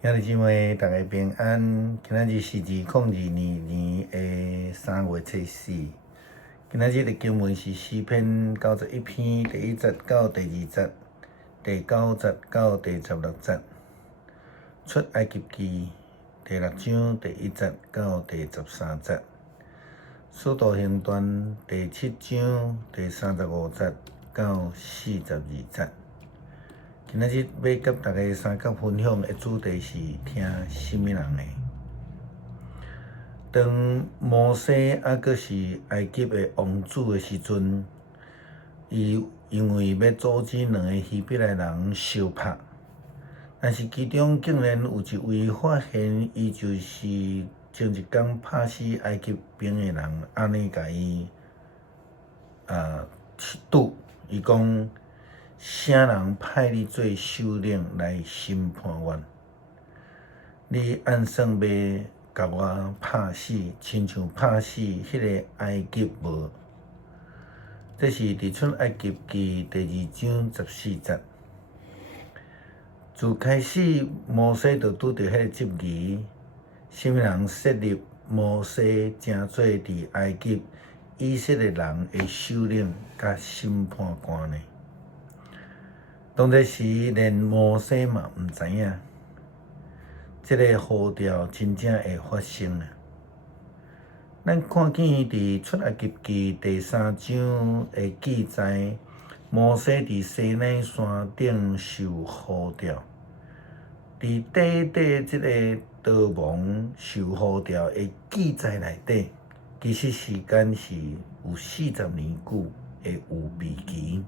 兄弟姊妹，大家平安。今仔日是2022年的3月初4。今仔日的经文是诗篇91篇第1节到第2节，第9节到第16节。出埃及记第6章第1节到第13节。使徒行传第7章第35节到42节。今仔日要甲大家三角分享的主题是听什么人的。当摩西阁是埃及的王子的时阵，伊因为要阻止2个希伯来人相拍，但是其中竟然有一位发现伊就是前一天拍死埃及兵的人，安尼甲伊拄，伊讲。啥人派你做首领来审判阮？你按算要甲我拍死，亲像拍死迄个埃及无？这是伫出埃及记第2章14节。自开始，摩西就拄着迄个质疑：什么人设立摩西，成做伫埃及以色列人的首领甲审判官呢？当这时，连摩西嘛毋知影，这个呼召真正会发生啊！咱看见伫出埃及记第3章的记载，摩西伫西奈山顶受呼召。伫这个逃亡受呼召的记载内底，其实时间是有40年久的有备期。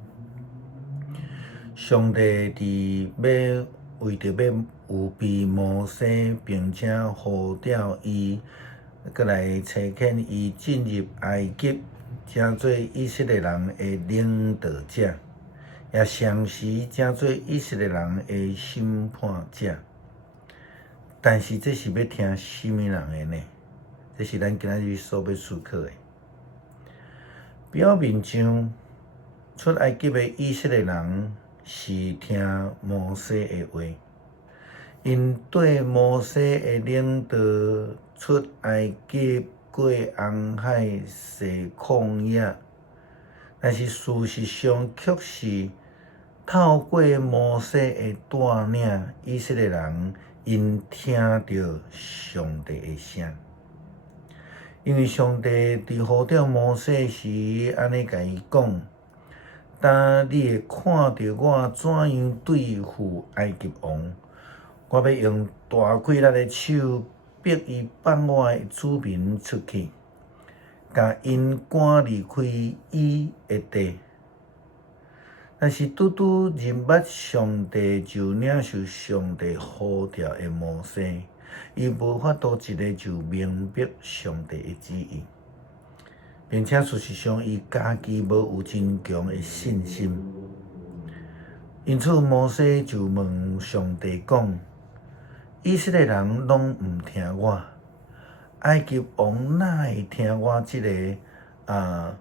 上帝伫为着要有备摩西，并且呼召伊，过来差遣伊进入埃及，成做以色列人的领导者，也同时成做以色列人的审判者。但是这是要听什么人的呢？这是咱今仔日所要思考的。表面上，出埃及的以色列人是听摩西的话，因对摩西的领导出埃及过红海西旷野，但是事实上却是透过摩西的带领，以色列人因听到上帝的声。因为上帝伫呼召摩西时，安尼甲伊讲：当你会看到我怎样对付埃及王，我要用大气力的手逼伊放我的子民出去，甲因赶离开伊的地。但是拄认捌上帝就领受上帝呼召的摩西，伊无法度一个就明白上帝的旨意。并且事实上，伊家己无有真强的信心，因此摩西就问上帝讲：以色列人拢毋听我，埃及王哪会听我这个甲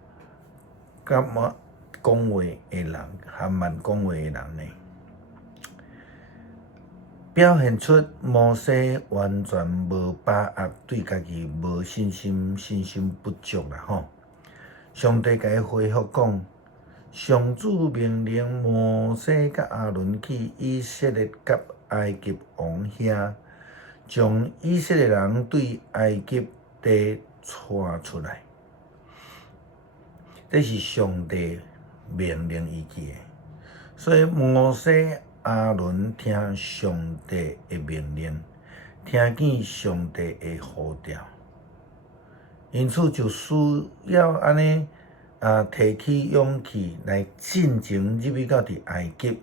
我讲话的人，含慢讲话的人呢？表现出摩西完全无把握，对家己无信心，信心不足啦吼。上帝甲伊回复讲：上主命令摩西甲亚伦去以色列甲埃及王遐，将以色列人对埃及地带出来。这是上帝命令伊去的，所以摩西、亚伦听上帝的命令，听见上帝的呼召。因此就需要安尼提起勇气来进前入去到伫埃及，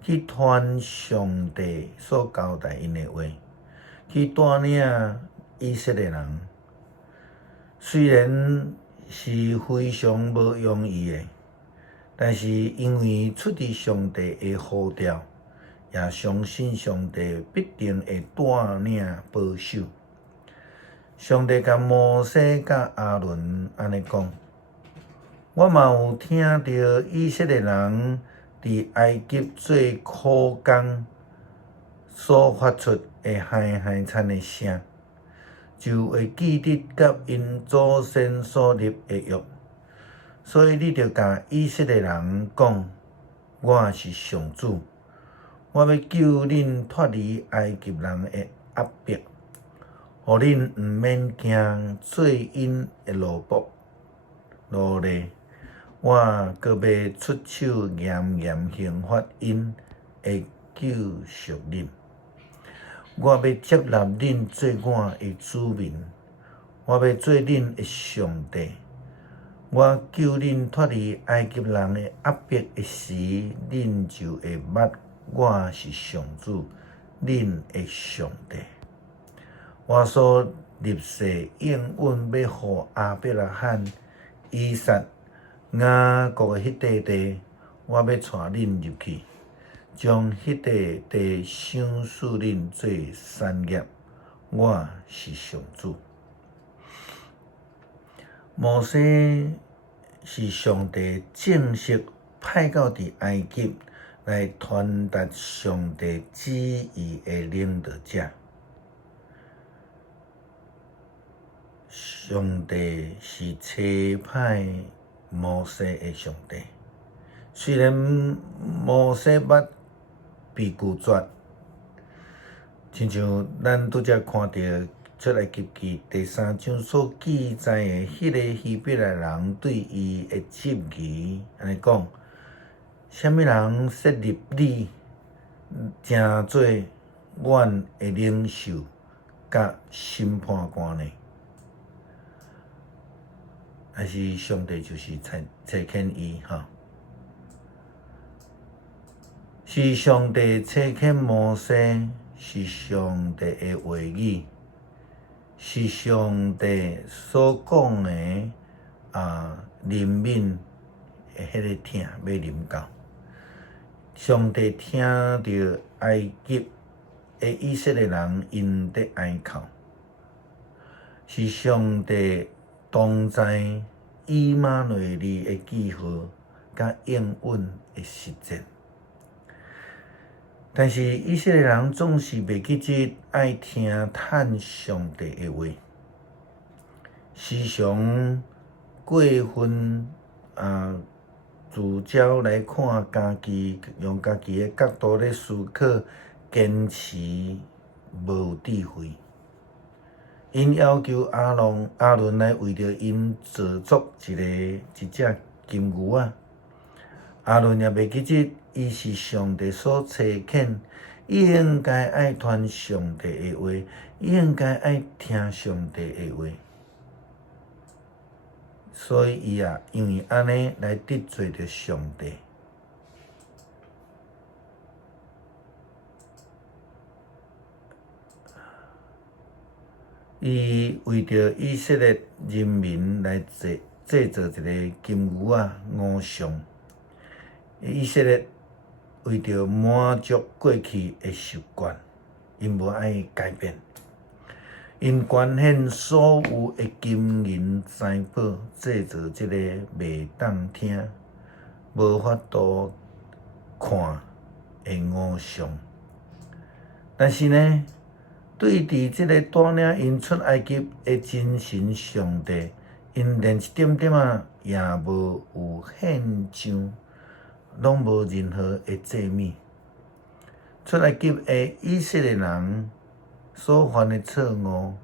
去传上帝所交代因的话，去带领以色列人。虽然是非常无容易的，但是因为出自上帝的呼召，也相信上帝必定会带领保守。上帝甲摩西甲亚伦安尼讲：我嘛有听到以色列人伫埃及做苦工所发出会嗨惨的声，就会记得甲因祖先所立的约。所以你着甲以色列人讲，我是上主，我要救恁脱离埃及人的压迫，互恁毋免惊做因的奴仆奴隶。我阁要出手严严刑罚因，会救赎恁。我要接纳恁做我的子民，我要做恁的上帝。我救恁脱离埃及人的压迫的时，恁就会捌我是上主，恁的上帝。我所立誓应允要互亚伯拉罕、以撒、雅各的迄块地，我要带恁入去，将迄块地赏赐恁做产业。我是上主。摩西是上帝正式派到伫埃及来传达上帝旨意的领导者。上帝是差派摩西的上帝，虽然摩西捌被拒绝，亲像咱拄则看到出埃及记第3章所记载的迄个希伯来人对伊的质疑，安尼讲，什么人设立你，成做阮的领袖甲审判官呢？还是上帝就是差遣伊哈？是上帝差遣摩西，是上帝的话语，是上帝所讲的灵敏的迄个听要临到。上帝听到埃及的以色列人因在哀哭，是上帝同在以马内利的记号甲应允的实践。但是以色列人总是袂记得爱听叹上帝的话，时常过分聚焦来看家己，用家己的角度咧思考，坚持无有智慧。因要求阿伦来为着因制作一只金牛仔。阿伦也袂记得，伊是上帝所差遣，伊应该爱传上帝的话，伊应该爱听上帝的话。所以伊因为安尼来得罪着上帝。伊为着以色列人民来制造一个金牛仔偶像。以色列为着满足过去的习惯，因无爱改变。因捐献所有的金银财宝，制造这个袂当听、无法度看的偶像。但是呢，对伫这个带领因出埃及的真神上帝，因连一点点也无有献上，拢无任何的祭物。出埃及的以色列人所犯的错误，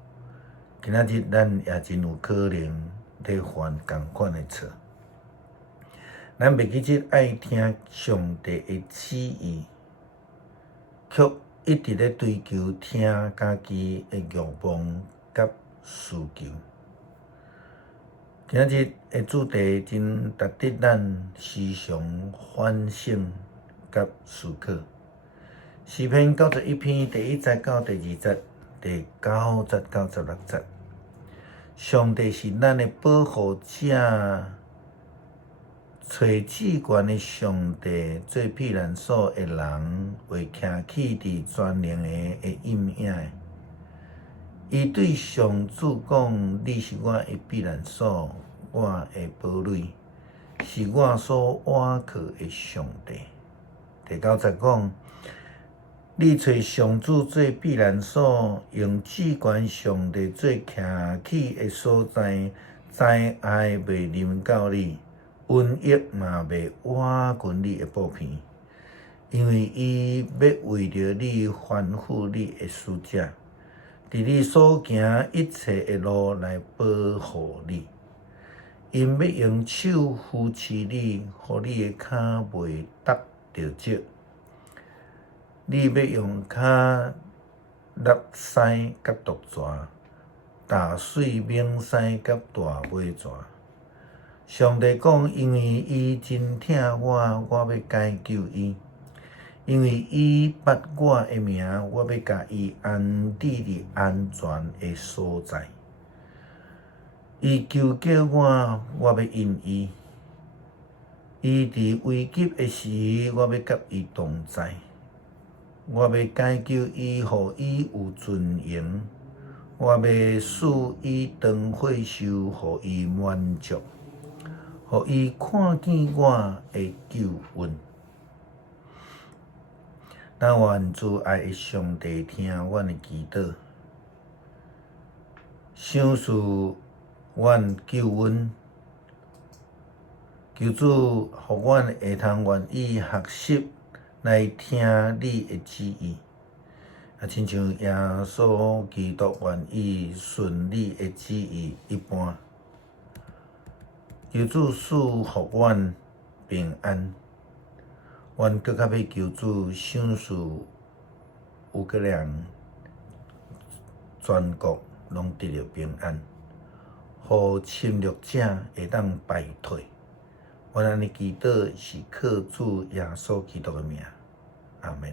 今仔日咱也真有可能在犯同款的错。咱袂记得爱听上帝的旨意，却一直咧追求听家己的欲望甲需求。今仔日的主题真值得咱时常反省甲思考。诗篇91篇第1节到第2节，第9节到16节。上帝是咱的保护者，找志愿的上帝做避难所的人，会徛起伫全能的阴影。伊对上主讲：“你是我的避难所，我的堡垒，是我所倚靠的上帝。”第9节讲：“你找上主做避难所，用至关上帝做徛起的所在，灾害袂临到你，瘟疫嘛袂挖群你的布片，因为伊要为着你吩咐你的使者，伫你所行一切的路来保护你。因要用手扶持你，互你的骹袂踏着石。你要用骹落屎甲毒蛇，打碎猛狮甲大尾蛇。上帝讲，因为伊真疼我，我要解救伊。因为伊捌我的名，我要甲伊安置伫安全的所在。伊求叫我，我要应伊。伊伫危急的时，我要甲伊同在。我要解救伊，互伊有尊严；我要使伊长岁寿，互伊满足，互伊看见我的救恩。但愿主爱的上帝听阮的祈祷，赏赐阮救恩。求主，互阮会通愿意学习来听你的旨意，亲像耶稣基督愿意顺你的旨意一般。求主赐互阮平安。阮搁较要求主赏赐有个人全国拢得到平安，互侵略者会当败退。阮安尼祈祷是靠主耶稣基督的名，阿门。